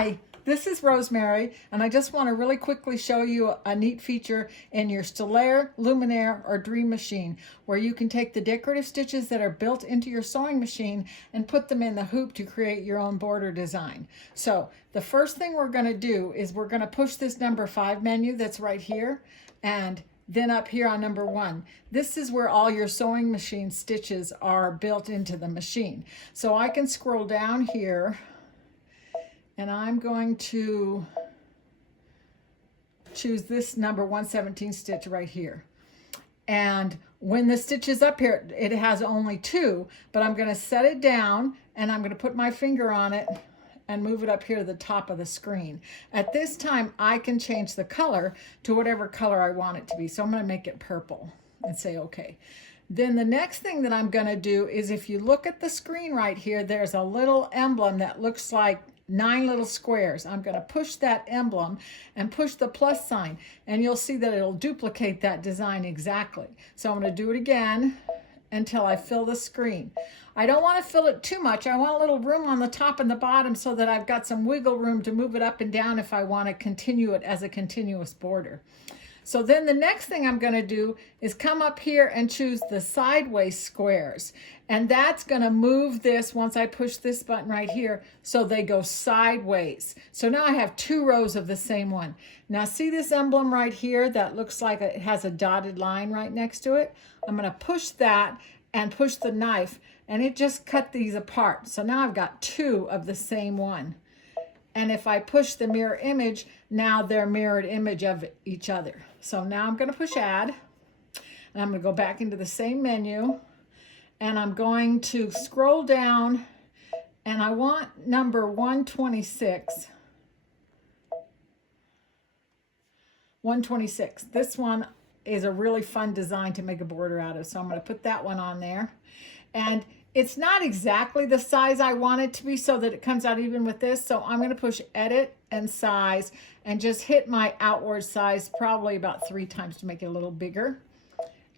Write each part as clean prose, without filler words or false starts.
Hi, this is Rosemary, and I just want to really quickly show you a neat feature in your Stellaire, Luminaire, or Dream machine, where you can take the decorative stitches that are built into your sewing machine and put them in the hoop to create your own border design. So the first thing we're going to do is we're going to push this number 5 menu that's right here, and then up here on number 1, this is where all your sewing machine stitches are built into the machine. So I can scroll down here, and I'm going to choose this number 117 stitch right here. And when the stitch is up here, it has only 2, but I'm going to set it down and I'm going to put my finger on it and move it up here to the top of the screen. At this time, I can change the color to whatever color I want it to be. So I'm going to make it purple and say okay. Then the next thing that I'm going to do is, if you look at the screen right here, there's a little emblem that looks like 9 little squares. I'm going to push that emblem and push the plus sign, and you'll see that it'll duplicate that design exactly. So I'm going to do it again until I fill the screen. I don't want to fill it too much. I want a little room on the top and the bottom so that I've got some wiggle room to move it up and down if I want to continue it as a continuous border. So then the next thing I'm going to do is come up here and choose the sideways squares. And that's going to move this once I push this button right here so they go sideways. So now I have 2 rows of the same one. Now see this emblem right here that looks like it has a dotted line right next to it? I'm going to push that and push the knife, and it just cut these apart. So now I've got 2 of the same one. And if I push the mirror image, now they're mirrored image of each other. So now I'm going to push add, and I'm going to go back into the same menu, and I'm going to scroll down, and I want number 126. 126. This one is a really fun design to make a border out of. So I'm going to put that one on there. And it's not exactly the size I want it to be so that it comes out even with this. So I'm going to push edit and size and just hit my outward size probably about 3 times to make it a little bigger.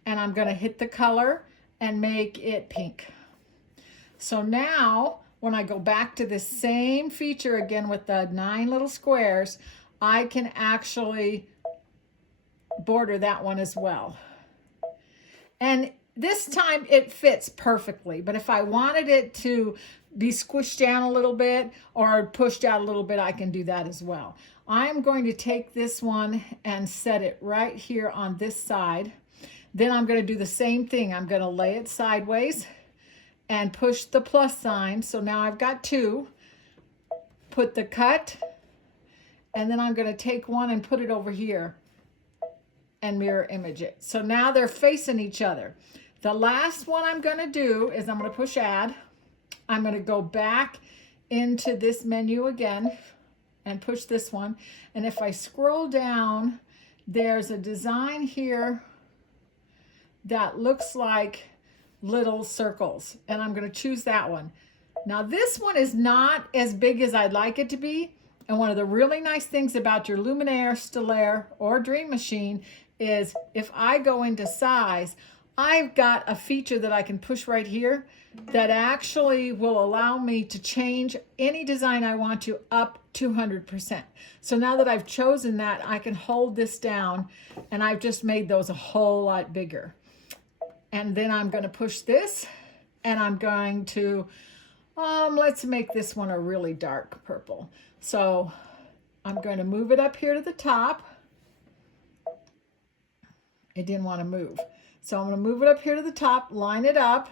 And I'm going to hit the color and make it pink. So now when I go back to the same feature again with the 9 little squares, I can actually border that one as well. And this time it fits perfectly, but if I wanted it to be squished down a little bit or pushed out a little bit, I can do that as well. I'm going to take this one and set it right here on this side. Then I'm going to do the same thing. I'm going to lay it sideways and push the plus sign. So now I've got 2. Put the cut, and then I'm going to take one and put it over here and mirror image it. So now they're facing each other. The last one I'm going to do is I'm going to push add. I'm going to go back into this menu again and push this one. And if I scroll down, there's a design here that looks like little circles. And I'm going to choose that one. Now this one is not as big as I'd like it to be. And one of the really nice things about your Luminaire, Stellaire, or Dream machine is if I go into size, I've got a feature that I can push right here that actually will allow me to change any design I want to up 200%. So now that I've chosen that, I can hold this down, and I've just made those a whole lot bigger. And then I'm going to push this, and I'm going to, let's make this one a really dark purple. So I'm going to move it up here to the top. It didn't want to move. So I'm going to move it up here to the top, line it up,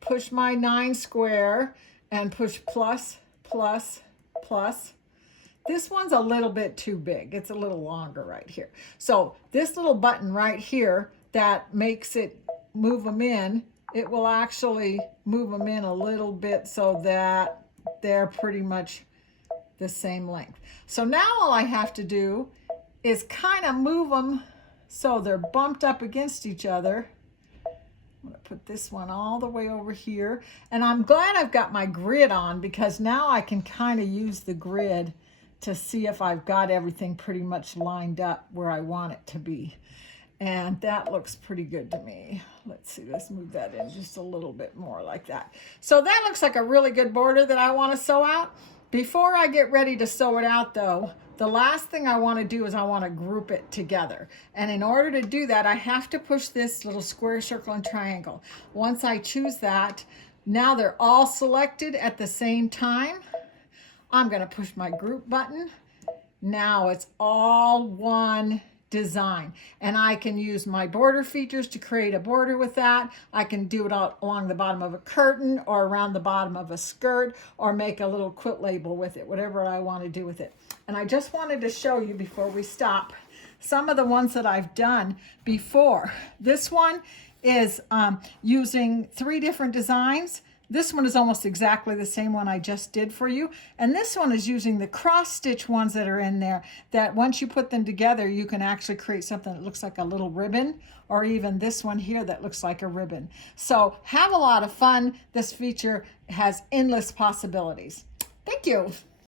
push my 9 square, and push plus, plus, plus. This one's a little bit too big. It's a little longer right here. So this little button right here that makes it move them in, it will actually move them in a little bit so that they're pretty much the same length. So now all I have to do is kind of move them so they're bumped up against each other. I'm going to put this one all the way over here. And I'm glad I've got my grid on, because now I can kind of use the grid to see if I've got everything pretty much lined up where I want it to be. And that looks pretty good to me. Let's see, let's move that in just a little bit more like that. So that looks like a really good border that I want to sew out. Before I get ready to sew it out though, the last thing I want to do is I want to group it together. And in order to do that, I have to push this little square, circle, and triangle. Once I choose that, now they're all selected at the same time. I'm going to push my group button. Now it's all one design, and I can use my border features to create a border with that. I can do it all along the bottom of a curtain or around the bottom of a skirt, or make a little quilt label with it, whatever I want to do with it. And I just wanted to show you before we stop some of the ones that I've done before. This one is using 3 different designs. This one is almost exactly the same one I just did for you. And this one is using the cross stitch ones that are in there, that once you put them together, you can actually create something that looks like a little ribbon, or even this one here that looks like a ribbon. So have a lot of fun. This feature has endless possibilities. Thank you.